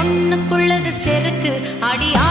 ஒண்ணுக்குள்ளது செருக்கு அடியா